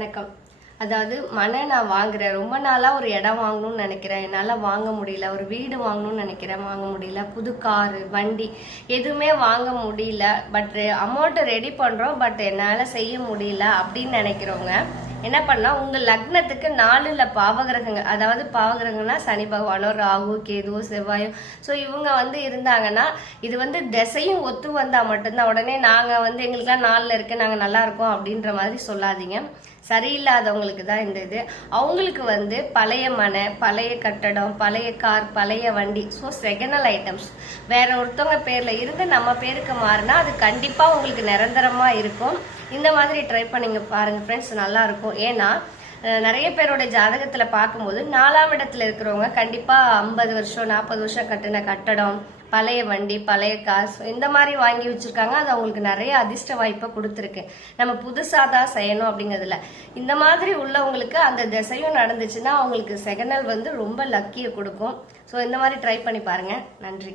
வணக்கம். அதாவது நான் வாங்குறேன். ரொம்ப நாளா ஒரு இடம் வாங்கணும்னு நினைக்கிறேன். என்னால வாங்க முடியல. ஒரு வீடு வாங்கணும்னு நினைக்கிறேன், வாங்க முடியல. புது காரு, வண்டி எதுவுமே வாங்க முடியல. பட் அமௌண்ட் ரெடி பண்றோம், பட் என்னால செய்ய முடியல அப்படின்னு நினைக்கிறவங்க என்ன பண்ணலாம், உங்க லக்னத்துக்கு 4ல பாவகிரகங்கள், அதாவது பாவகிரகம்னா சனி பகவானோ, ராகு, கேது, செவ்வாயோ, ஸோ இவங்க இருந்தாங்கன்னா, இது திசையும் ஒத்து வந்தா மட்டும்தான். உடனே நாங்க எங்களுக்குலாம் 4ல இருக்கு, நாங்க நல்லா இருக்கோம் அப்படின்ற மாதிரி சொல்லாதீங்க. சரியில்லாதவங்களுக்கு தான் இந்த இது. அவங்களுக்கு பழைய மனை, பழைய கட்டடம், பழைய கார், பழைய வண்டி, ஸோ செகண்டல் ஐட்டம்ஸ் வேற ஒருத்தவங்க பேர்ல இருந்து நம்ம பேருக்கு மாறினா அது கண்டிப்பா உங்களுக்கு நிரந்தரமா இருக்கும். இந்த மாதிரி ட்ரை பண்ணிங்க பாருங்க ஃப்ரெண்ட்ஸ், நல்லா இருக்கும். ஏன்னா நிறைய பேரோட ஜாதகத்துல பார்க்கும்போது 4ஆம் இடத்துல இருக்கிறவங்க கண்டிப்பா 50 வருஷம் 40 வருஷம் கட்டின கட்டடம், பழைய வண்டி, பழைய காசு இந்த மாதிரி வாங்கி வச்சிருக்காங்க. அது அவங்களுக்கு நிறைய அதிர்ஷ்ட வாய்ப்பை கொடுத்துருக்கு. நம்ம புதுசா தான் செய்யணும் அப்படிங்கிறதுல இந்த மாதிரி உள்ளவங்களுக்கு அந்த திசையும் நடந்துச்சுன்னா அவங்களுக்கு செகண்டல் ரொம்ப லக்கியை கொடுக்கும். ஸோ இந்த மாதிரி ட்ரை பண்ணி பாருங்க. நன்றி.